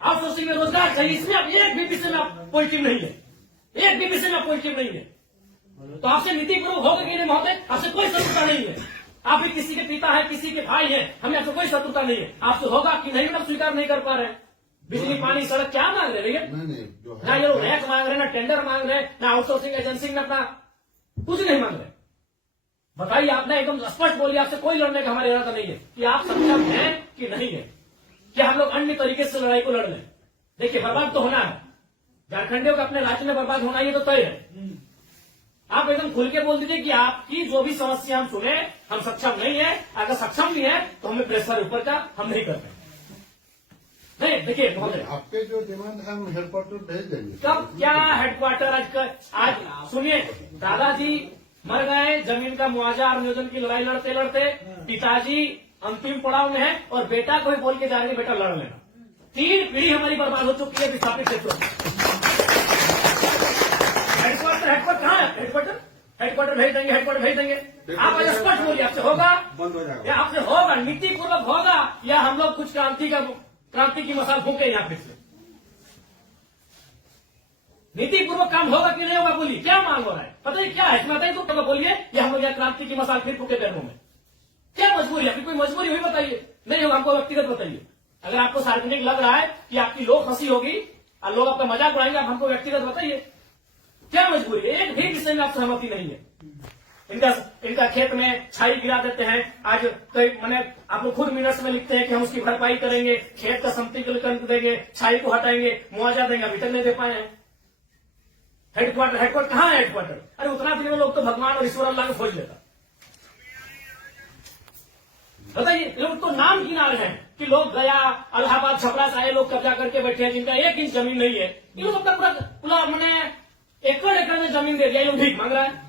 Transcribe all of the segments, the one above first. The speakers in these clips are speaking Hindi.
आउटसोर्सिंग में रोजगार चाहिए, इसमें आप एक भी विषय में आप पॉजिटिव नहीं है, एक भी विषय में आप पॉजिटिव नहीं है। तो आपसे नीतिपूर्वक होगा कि नहीं महोदय, आपसे कोई शत्रुता नहीं है। आप भी किसी के पिता है, किसी के भाई है, हमें आपसे कोई शत्रुता नहीं है। आपसे होगा कि नहीं, मतलब स्वीकार नहीं कर पा रहे हैं। बिजली पानी सड़क क्या मांग रहे भैया? ना ये लोग रैक मांग रहे, ना टेंडर मांग रहे, ना आउटसोर्सिंग एजेंसी में अपना कुछ नहीं मांग रहे। बताइए, आपने एकदम स्पष्ट बोलिए, आपसे कोई लड़ने का हमारा इरादा नहीं है कि आप सक्षम हैं कि नहीं है, कि हम लोग अन्य तरीके से लड़ाई को लड़ लें। देखिए, बर्बाद तो होना है, झारखंडियों का अपने राज्य में बर्बाद होना ये तो तय है। आप एकदम खुल के बोल दीजिए कि आपकी जो भी समस्या हम सुने, हम सक्षम नहीं है। अगर सक्षम भी है तो हमें प्रेशर ऊपर का हम नहीं करते। नहीं, देखिए महोदय, आपके जो डिमांड है हम हेडक्वार्टर भेज देंगे। कब क्या हेडक्वार्टर? आज सुनिए, दादाजी मर गए, जमीन का मुआवजा और नियोजन की लड़ाई लड़ते लड़ते, पिताजी अंतिम पड़ाव में है और बेटा को ही बोल के जाएंगे बेटा लड़ लेना। 3 पीढ़ी हमारी बर्बाद हो चुकी है विस्थापित क्षेत्रों में। हेडक्वार्टर कहाँ है? हेडक्वार्टर भेज देंगे, हेडक्वार्टर भेज देंगे। आप आज स्पष्ट बोलिए, आपसे होगा बंद हो जाएगा, या आपसे होगा नीतिपूर्वक होगा, या हम लोग कुछ क्रांति की मसाल फूके यहाँ फिर से? नीतिपूर्वक काम होगा कि नहीं होगा? बोलिए, क्या मांग हो रहा है? पता है क्या है? बताइए तो बोलिए, या हम लोग यहाँ क्रांति की मसाल फिर फूके पैरों में? क्या मजबूरी है? कोई मजबूरी हुई बताइए। नहीं होगा, हमको व्यक्तिगत बताइए। अगर आपको सार्वजनिक लग रहा है कि आपकी लोग हंसी होगी और लोग आपका मजाक उड़ाएंगे, आप हमको व्यक्तिगत बताइए, क्या मजबूरी है? एक भी विषय में आप सहमति नहीं है। इनका खेत में छाई गिरा देते हैं। आज मैंने आप लोग खुद मिनट्स में लिखते हैं कि हम उसकी भरपाई करेंगे, खेत का समतलीकरण देंगे, छाई को हटाएंगे, मुआवजा देंगे, अभी तक नहीं दे पाए हैं। हेडक्वार्टर कहाँ है? हेडक्वार्टर अरे उतना दिन में लोग तो भगवान और ईश्वर अल्लाह को खोज लेता। बताइए, लोग तो नाम गिना रहे हैं कि लोग गया इलाहाबाद छपरा से आए लोग कब्जा करके बैठे हैं, जिनका 1 इंच जमीन नहीं है। ये लोग अपना पूरा मैंने एकड़ में जमीन दे दिया, ये लोग भीख मांग रहा है।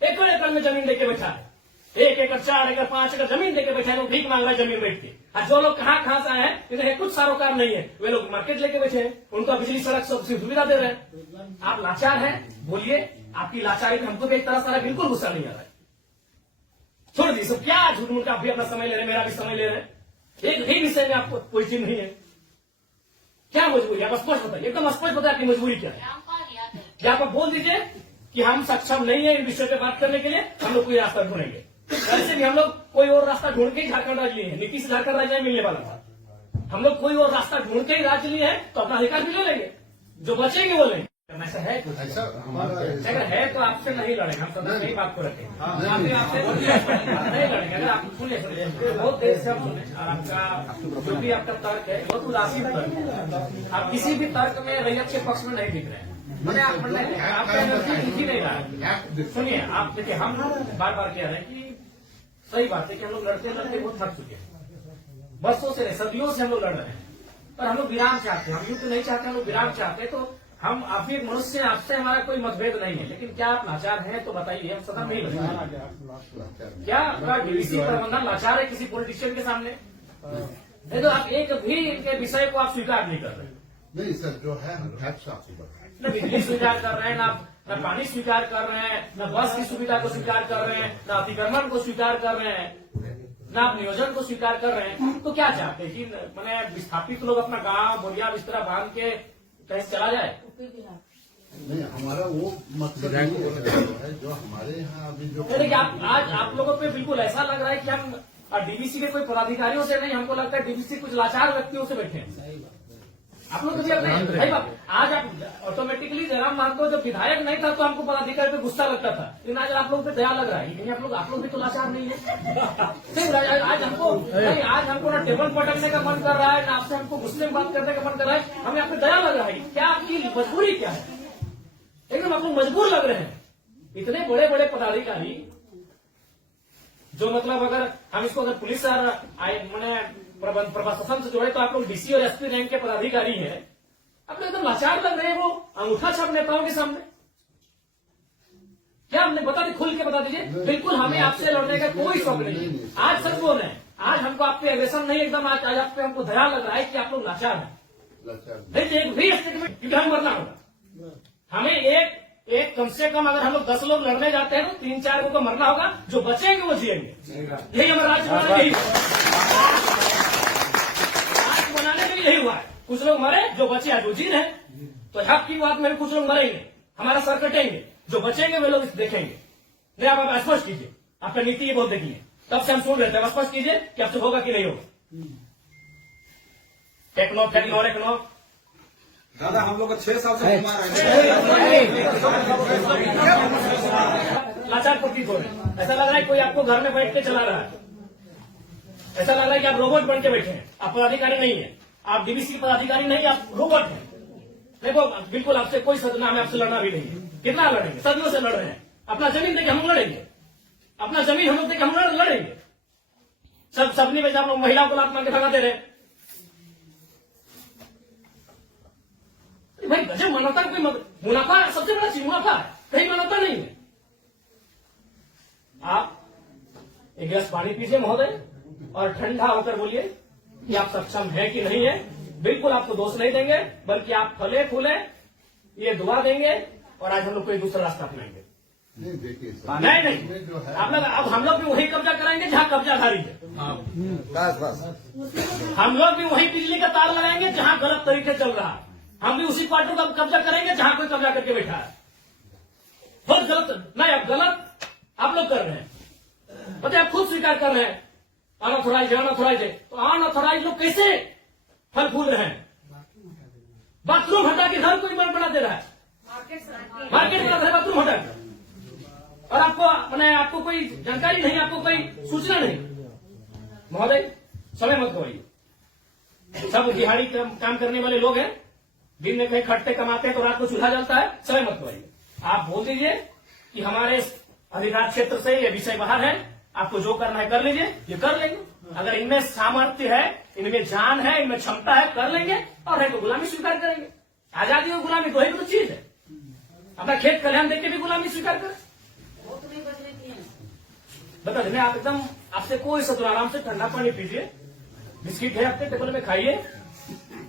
एकड़ में जमीन देके बैठा है, 1 एकड़ 4 एकड़ 5 एकड़ जमीन देके बैठा है, लोग भीख मांग रहा है जमीन बैठ के। और जो लोग कहाँ से आए हैं, इन्हें कुछ सारोकार नहीं है, वे लोग मार्केट लेके बैठे हैं, उनका बिजली सड़क सब सुविधा दे रहे हैं। आप लाचार हैं, बोलिए, आपकी लाचारी में हमको भी एक तरह से बिल्कुल गुस्सा नहीं आ रहा है। छोड़ दी सब, क्या झूठ मूठ का भी अपना समय ले रहे हैं, मेरा भी समय ले रहे हैं। एक भी विषय में आपको कोई चीज नहीं है। क्या मजबूरी है? आप स्पष्ट बताइए, एकदम स्पष्ट बताइए आपकी मजबूरी क्या है। क्या आप बोल दीजिए कि हम सक्षम नहीं है इन विषयों पे बात करने के लिए, हम लोग कोई रास्ता ढूंढेंगे। वैसे भी हम लोग कोई और रास्ता ढूंढ के ही झारखंड राज्य लिए हैं, नीतीश झारखंड राज्य में मिलने वाला था। हम लोग कोई और रास्ता ढूंढ के ही राज्य लिए हैं, तो अपना अधिकार भी ले लेंगे, जो बचेंगे वो लेंगे। ऐसा है कुछ? अगर है तो आपसे नहीं लड़ेंगे, हम सदा नहीं बात को रखेंगे, आपसे नहीं लड़ेंगे। अगर आप सुनिए, बहुत देर से आप सुने, आपका जो भी आपका तर्क है बहुत उदासीन तर्क है। आप किसी भी तर्क में रैयत के पक्ष में नहीं दिख रहे हैं। मैंने आपका एनर्जी दिख ही नहीं रहा। सुनिए, आप देखिए, हम बार बार कह रहे हैं कि सही बात है कि हम लोग लड़ते लड़ते बहुत थक चुके हैं, बरसों से सदियों से हम लोग लड़ रहे हैं, पर हम लोग विराम चाहते हैं। हम युद्ध नहीं चाहते, हम लोग विराम चाहते हैं। तो हम आप भी मनुष्य, आपसे हमारा कोई मतभेद नहीं है, लेकिन क्या आप लाचार हैं तो बताइए, हम सदन नहीं लड़ेंगे। क्या आपका डीवीसी प्रबंधन लाचार है किसी पॉलिटिशियन के सामने? नहीं तो आप एक भी इनके विषय को आप स्वीकार नहीं कर रहे। नहीं सर, जो है हम फैक्ट्स आपको बताएं। न बिजली स्वीकार कर रहे हैं, न पानी स्वीकार कर रहे हैं, न बस की सुविधा को स्वीकार कर रहे हैं, न अतिक्रमण को स्वीकार कर रहे हैं, न आप नियोजन को स्वीकार कर रहे हैं। तो क्या चाहते हैं कि मैंने विस्थापित लोग अपना गांव बोरिया बिस्तरा बांध के कहीं चला जाए? नहीं, हमारा वो मकसद है जो हमारे यहाँ अभी जो देखिए, आज आप लोगों पे बिल्कुल ऐसा लग रहा है कि हम डीवीसी के कोई पदाधिकारियों से नहीं, हमको लगता है डीवीसी कुछ लाचार व्यक्तियों से बैठे हैं। आप लोग भी अपने भाई बात, आज आप ऑटोमेटिकली जयराम महतो जब विधायक नहीं था तो हमको पदाधिकारी पे गुस्सा लगता था, लेकिन आज आप लोगों पे दया लग रहा है। लेकिन आप लोग भी तो लाचार नहीं है। आज हमको ना टेबल पटकने का मन कर रहा है, ना आपसे हमको गुस्से में बात करने का मन कर रहा है, हमें आप पे दया लग रहा है। क्या आपकी मजबूरी क्या है? एकदम आप लोग मजबूर लग रहे हैं। इतने बड़े बड़े पदाधिकारी जो मतलब अगर हम इसको अगर पुलिस मैंने प्रशासन से जोड़े तो आप लोग डीसी और एसपी रैंक के पदाधिकारी हैं, आप लोग एकदम लाचार लग रहे हैं वो अंगूठा छाप नेताओं के सामने। क्या हमने बता दी, खुल के बता दीजिए। बिल्कुल हमें आपसे लड़ने का कोई शौक नहीं। आज सच बोल रहे हैं, आज हमको आप पे एग्रेशन नहीं, एकदम आज आप पे हमको दया लग रहा है कि आप लोग लाचार हैं। नहीं तो एक भी स्टेटमेंट, क्योंकि हम मरना होगा हमें एक कम से कम अगर हम लोग 10 लोग लड़ने जाते हैं तो 3-4 को मरना होगा, जो बचेंगे वो जिएंगे। यही हमारा राज्य बनाने के लिए यही हुआ है। कुछ लोग मरे, जो बचे आज वो जी रहे। तो आपकी बात में भी कुछ लोग मरेंगे, हमारा सर कटेंगे, जो बचेंगे वे लोग देखेंगे। नहीं, आप स्पष्ट कीजिए, आपका नीति ये बहुत देखिए, तब से हम सुन रहे थे। आप स्पष्ट कीजिए कि आपसे होगा कि नहीं होगा। टेक्नो टेक्नो टेक्नो दादा हम लोग को 6 साल से घुमा रहे हैं। लाचार प्रतीत हो रहे हैं। ऐसा लग रहा है कोई आपको घर में बैठ के चला रहा है। ऐसा लग रहा है कि आप रोबोट बन के बैठे हैं। आप पदाधिकारी नहीं है, आप डीवीसी पदाधिकारी नहीं, आप रोबोट हैं। देखो बिल्कुल आपसे कोई सदना हमें आपसे लड़ना भी नहीं है। कितना लड़ेंगे, सदियों से लड़ रहे हैं। अपना जमीन देके हम लड़ेंगे, अपना जमीन हम लोग देके हम लड़ेंगे। सब सबनी में जब लोग महिलाओं को लात मार के भगा दे रहे हैं। भाई गजब, मानवता का कोई मुनाफा सबसे बड़ा चीज मुनाफा है, कहीं मानवता नहीं है। आप एक गिलास पानी पीजिए महोदय, और ठंडा होकर बोलिए कि आप सक्षम है कि नहीं है। बिल्कुल आपको दोष नहीं देंगे, बल्कि आप फले फूले ये दुआ देंगे, और आज हम लोग कोई दूसरा रास्ता अपनाएंगे। नहीं देखिए नहीं जो है आप लोग, अब हम लोग भी वही कब्जा कराएंगे जहां कब्जाधारी है। हम लोग भी वही बिजली का तार लगाएंगे जहां गलत तरीके चल रहा है। हम भी उसी क्वार्टर का कब्जा करेंगे जहां कोई कब्जा करके बैठा है। बहुत गलत, नहीं अब गलत आप लोग कर रहे हैं, बताइए, आप खुद स्वीकार कर रहे हैं। अनऑथोराइज अनऑथोराइज है, तो अनऑथोराइज लोग कैसे फल फूल रहे हैं? बाथरूम हटा के घर कोई बना दे रहा है, मार्केट बना रहा है बाथरूम हटा के, और आपको मैंने आपको कोई जानकारी नहीं, आपको कोई सूचना नहीं। महोदय समय मत गवाइए, सब दिहाड़ी काम करने वाले लोग हैं, दिन में कहीं खटते कमाते हैं तो रात को चूल्हा जलता है। समय मत गवाइए, आप बोल दीजिए कि हमारे अधिकार क्षेत्र से ये विषय बाहर है, आपको जो करना है कर लीजिए, ये कर लेंगे। अगर इनमें सामर्थ्य है, इनमें जान है, इनमें क्षमता है, कर लेंगे, और है तो गुलामी स्वीकार करेंगे। आजादी और गुलामी दो ही तो चीज है। अपना खेत कल्याण देख के भी गुलामी स्वीकार करें। बता दें, आप एकदम, आपसे कोई सतुर, आराम से ठंडा पानी पीजिए, बिस्किट है आपके टेबल में खाइए,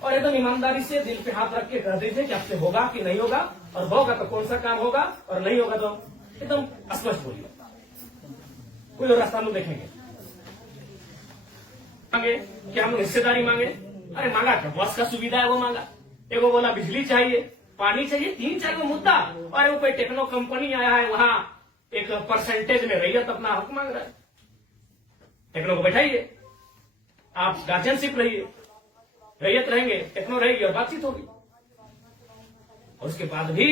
और एकदम ईमानदारी से दिल पे हाथ रख के कह दीजिए कि आपसे होगा कि नहीं होगा, और होगा तो कौन सा काम होगा, और नहीं होगा तो एकदम स्पष्ट बोलिए। कोई और रास्ता हम लोग देखेंगे। मांगे कि हम लोग हिस्सेदारी मांगे, अरे मांगा क्या, बस का सुविधा है वो मांगा। एगो बोला बिजली चाहिए, पानी चाहिए, 3-4 को मुद्दा, और वो कोई टेक्नो कंपनी आया है वहां एक परसेंटेज में रैयत अपना हक मांग रहा है। टेक्नो को बैठाइए, आप गार्जियनशिप रहिए, रैयत रहेंगे, टेक्नो रहेगी और बातचीत होगी। और उसके बाद भी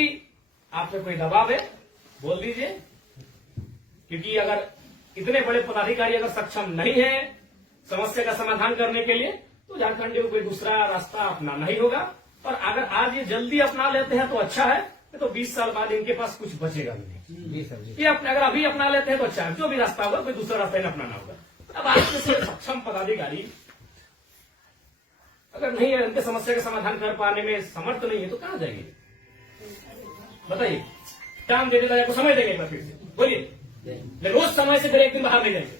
आप पे कोई दबाव है, बोल दीजिए, क्योंकि अगर इतने बड़े पदाधिकारी अगर सक्षम नहीं है समस्या का समाधान करने के लिए, तो झारखंड को कोई दूसरा रास्ता अपनाना ही होगा। और अगर आज ये जल्दी अपना लेते हैं तो अच्छा है, तो 20 साल बाद इनके पास कुछ बचेगा भी नहीं। ये अगर अभी अपना लेते हैं तो अच्छा है, जो भी रास्ता होगा कोई दूसरा रास्ता नहीं अपनाना होगा। अब आज जैसे सक्षम पदाधिकारी अगर नहीं है, उनके समस्या का समाधान कर पाने में समर्थ नहीं है, तो कहां जाएंगे? बताइए, टाइम दे देगा, समय देंगे एक बार फिर से बोलिए, रोज समय से फिर एक दिन बाहर नहीं जाएंगे।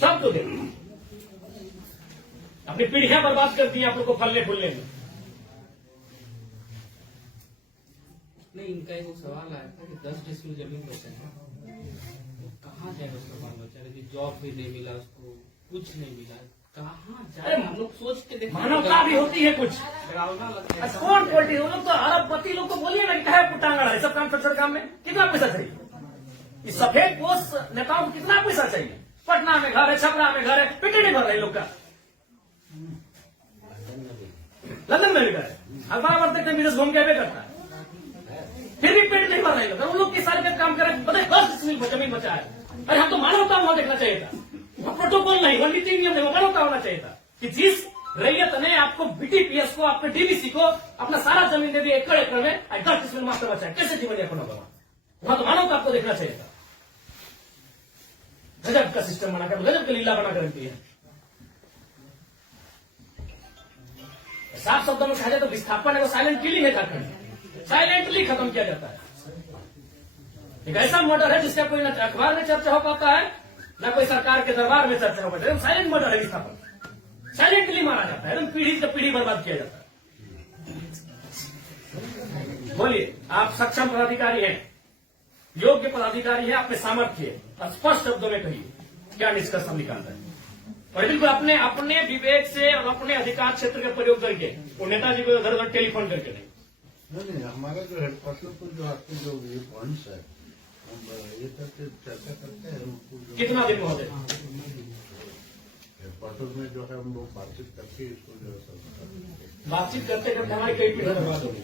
सब तो देखिए, अपनी पीढ़ियां बर्बाद कर दी आप लोग को फलने फूलने में। नहीं, इनका एक सवाल आया था कि 10 डिसमिल जमीन बचा है, वो कहाँ जाएगा उसका बाल बच्चा? कि जॉब भी नहीं मिला उसको, कुछ नहीं मिला, कहाँ जाए? हम लोग सोच के देखते, मानवता भी होती है कुछ। डरावना लगता है। कौन पॉलिटिक्स, वो लोग तो अरबपति लोग को बोलिए ना कि है पुटांगड़ है, सब काम छोटे काम में कितना पैसा चाहिए? इस सफेद पोस्ट नेताओं को कितना पैसा चाहिए? पटना में घर है, छपरा में घर है, पेट नहीं भर रहे लोग का। लंदन में भी घर है, हर बार देखते हैं विदेश घूम के करता है, फिर भी पेट नहीं भर रहे लोग। उन लोग किस साल के काम कर रहे हैं, बताए 10 डिसमिल जमीन बचा है। अरे हम तो मानवता वहां देखना चाहिए था, प्रोटोकॉल नहीं, वो नीति नियम नहीं, वो मानवता होना चाहिए था कि जिस रैयत ने आपको बीटीपीएस को, आपके डीवीसी को अपना सारा जमीन दे दिया एकड़ एकड़ में, 10 डिसमिल मास्टर बचा है, कैसे जीवन यापन होगा? वहां तो मानवता आपको देखना चाहिए था। गजब का सिस्टम बनाकर, गजब की लीला बनाकर रखती है। साफ शब्दों में कहा जाए तो विस्थापन है, वो साइलेंट किलिंग है झारखंड, साइलेंटली खत्म किया जाता है। एक ऐसा मर्डर है जिसका कोई न अखबार में चर्चा हो पाता है, न कोई सरकार के दरबार में चर्चा हो पाता है। साइलेंट मर्डर है विस्थापन, साइलेंटली मारा जाता है, एकदम पीढ़ी से पीढ़ी बर्बाद किया जाता है। बोलिए, आप सक्षम पदाधिकारी हैं, योग्य पदाधिकारी हैं, आप में सामर्थ्य है, स्पष्ट शब्दों में कहिए क्या निष्कर्ष हम निकालते हैं? और बिल्कुल अपने अपने विवेक से और अपने अधिकार क्षेत्र का प्रयोग करके वो नेताजी को उधर उधर टेलीफोन करके नहीं। हमारा जो हेडक्वार्टर पर जो आपके जो ये पॉइंट्स है हम ये करके चर्चा करते हैं उनको जो कितना दिन महोदय? हेडक्वार्टर में जो है हम लोग बातचीत करके इसको जो है सब बातचीत करते करते हमारी कई पीढ़ी बर्बाद हो गई।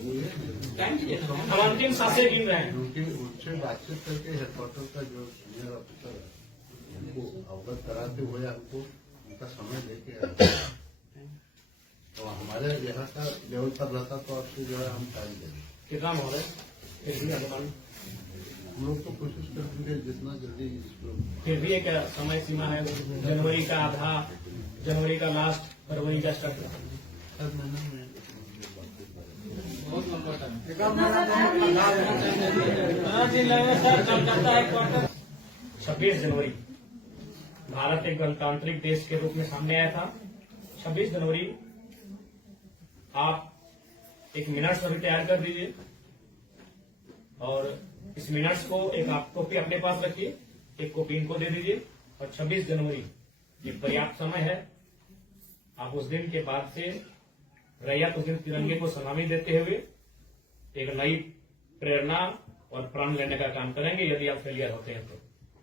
हम अंतिम सांसें गिन रहे हैं। क्योंकि उनसे बातचीत करके हेडक्वार्टर का जो सीनियर ऑफिसर है उनको अवगत कराते हुए हमको उनका समय लेके आते हैं। तो हमारे यहाँ का लेवल पर रहता तो आपसे जो है हम टाइम देंगे। कितना महोदय? फिर भी अनुमान, हम लोग तो कोशिश करेंगे जितना जल्दी इसको। फिर भी एक समय सीमा है, जनवरी का आधा, जनवरी का लास्ट, फरवरी का स्टार्ट। हर महीने में बहुत लंबा टाइम। 26 जनवरी भारत एक गणतांत्रिक देश के रूप में सामने आया था। 26 जनवरी आप एक मिनट्स अभी तैयार कर दीजिए और इस मिनट्स को एक आप कॉपी अपने पास रखिए, एक कॉपी इनको दे दीजिए। और 26 जनवरी ये पर्याप्त समय है। आप उस दिन के बाद से रैयत उस दिन तिरंगे को सलामी देते हुए एक नई प्रेरणा और प्रण लेने का काम करेंगे। यदि आप फेलियर होते हैं तो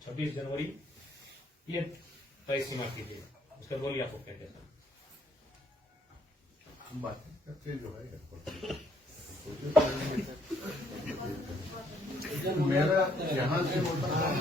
26 जनवरी ये तय सीमा कीजिए। उसका बोलिए आपको क्या कहते हैं? हम बातें करके जो है कोशिश करेंगे। मेरा यहाँ से होता है